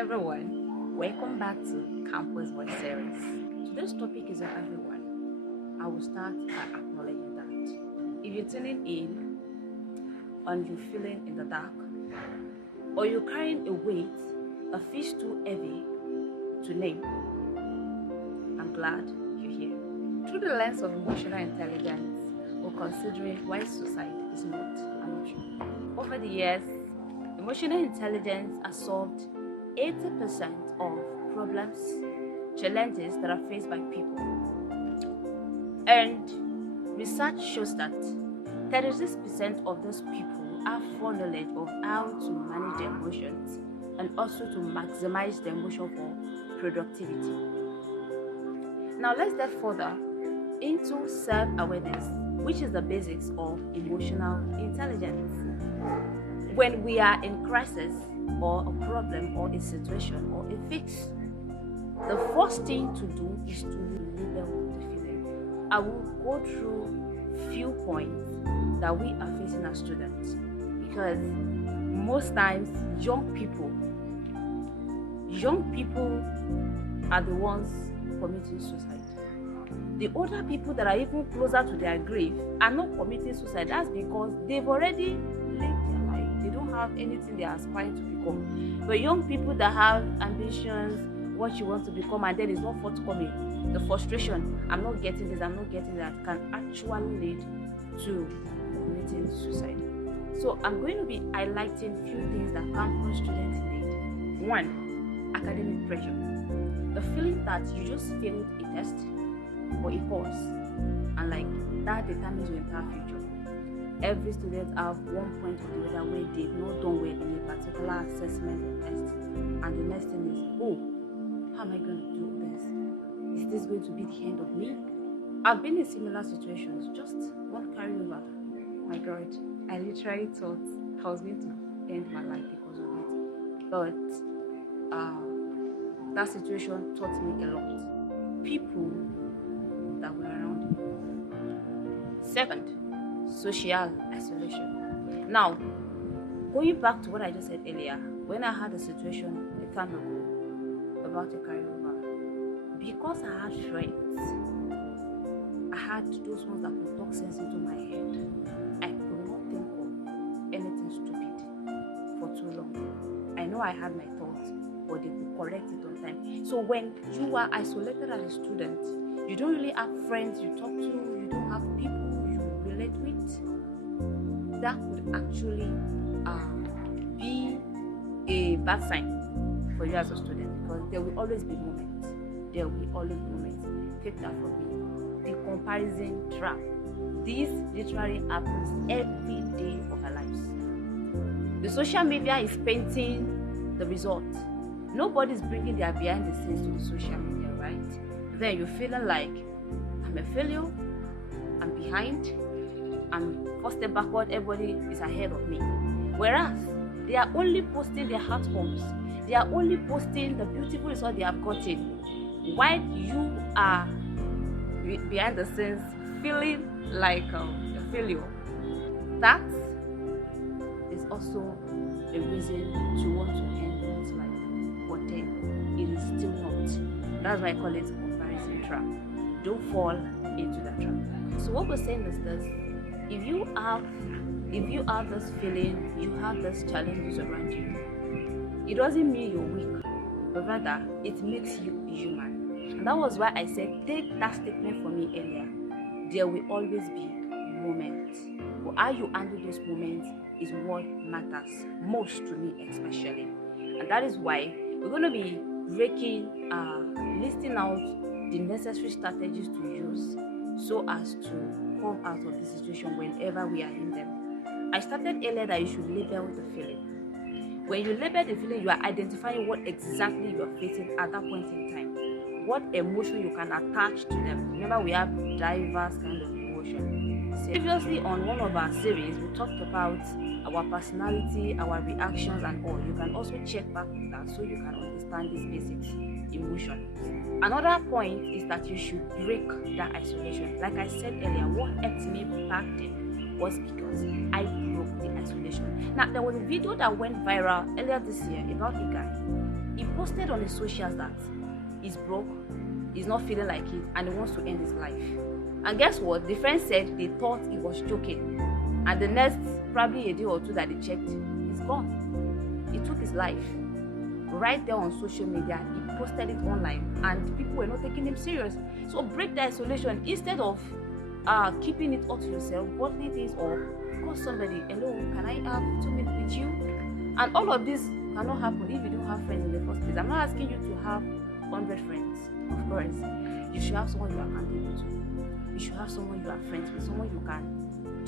everyone, welcome back to Campus Voice Series. Today's topic is on everyone. I will start by acknowledging that if you're tuning in and you're feeling in the dark, or you're carrying a weight that feels too heavy to name, I'm glad you're here. Through the lens of emotional intelligence, we're considering why suicide is not an option. Over the years, emotional intelligence has solved 80% of problems, challenges that are faced by people. And research shows that 36% of those people have foreknowledge of how to manage their emotions and also to maximize their emotion for productivity. Now let's dive further into self-awareness, which is the basics of emotional intelligence. When we are in crisis or a problem or a situation or a fix, the first thing to do is to label the feeling. I will go through few points that we are facing as students, because most times young people are the ones committing suicide. The older people that are even closer to their grave are not committing suicide. That's because they've already lived their life. They don't have anything they are aspiring to become. But young people that have ambitions, what you want to become, and then it's not forthcoming, the frustration, I'm not getting this, I'm not getting that, can actually lead to committing suicide. So I'm going to be highlighting few things that campus students need. One, academic pressure. The feeling that you just failed a test or a course, and like that determines your entire future. Every student have one point or the other where they've not done well in a particular assessment or test, and the next thing is, oh, how am I going to do this? Is this going to be the end of me? I've been in similar situations, just one carryover. My God, I literally thought I was going to end my life because of it, but that situation taught me a lot. People that were around me. Second, social isolation. Now, going back to what I just said earlier, when I had a situation a time ago about a carryover, because I had friends, I had those ones that could talk sense into my head. I could not think of anything stupid for too long. I know I had my thoughts, but they could correct it on time. So when you are isolated as a student, you don't really have friends you talk to, you don't have people you relate with, that would actually be a bad sign for you as a student, because there will always be moments. Take that from me. The comparison trap. This literally happens every day of our lives. The social media is painting the result. Nobody's bringing their behind the scenes to the social media, right? Then you're feeling like, I'm a failure, I'm behind, I'm first step backward, everybody is ahead of me. Whereas they are only posting their outcomes, they are only posting the beautiful result they have gotten, while you are behind the scenes feeling like a failure. That is also a reason to want to end one's life, but then it is still not. That's why I call it comparison trap. Don't fall into that trap. So what we're saying is this: if you have this feeling, you have these challenges around you, it doesn't mean you're weak, but rather it makes you human. And that was why I said, take that statement from me earlier. There will always be moments, but how you handle those moments is what matters most to me, especially. And that is why we're going to be listing out the necessary strategies to use so as to come out of the situation whenever we are in them. I started earlier that you should label the feeling. When you label the feeling, you are identifying what exactly you are facing at that point in time, what emotion you can attach to them. Remember, we have diverse kind of emotion. Previously on one of our series, we talked about our personality, our reactions and all. You can also check back with that so you can understand these basic emotions. Another point is that you should break that isolation. Like I said earlier, what helped me back then was because I broke the isolation. Now, there was a video that went viral earlier this year about a guy. He posted on his socials that he's broke, he's not feeling like it, and he wants to end his life. And guess what? The friends said they thought he was joking. And the next, probably a day or two that they checked, he's gone. He took his life. Right there on social media, he posted it online, and people were not taking him serious. So break the isolation. Instead of keeping it all to yourself, bottling things, or call somebody, hello, can I have 2 minutes with you? And all of this cannot happen if you don't have friends in the first place. I'm not asking you to have 100 friends. Of course, you should have someone you are accountable to. You should have someone you are friends with, someone you can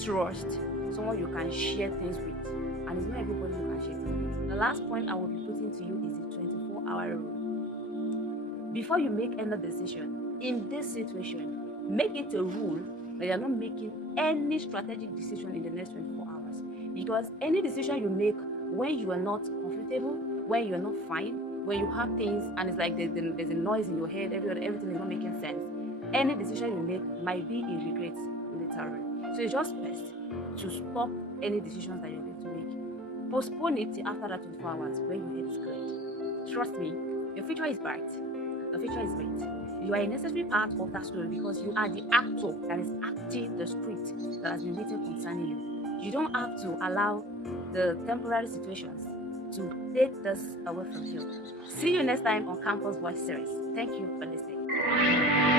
trust, someone you can share things with. And it's not everybody you can share things with. The last point I will be putting to you is the 24-hour rule. Before you make any decision in this situation, make it a rule that you're not making any strategic decision in the next 24 hours. Because any decision you make when you are not comfortable, when you are not fine, when you have things and it's like there's a noise in your head, everything is not making sense, any decision you make might be a regret later on. So it's just best to stop any decisions that you're going to make. Postpone it till after that 24 hours when your head is cleared. Trust me, your future is bright. The future is great. You are a necessary part of that story because you are the actor that is acting the script that has been written concerning you. You don't have to allow the temporary situations to take this away from you. See you next time on Campus Voice Series. Thank you for listening.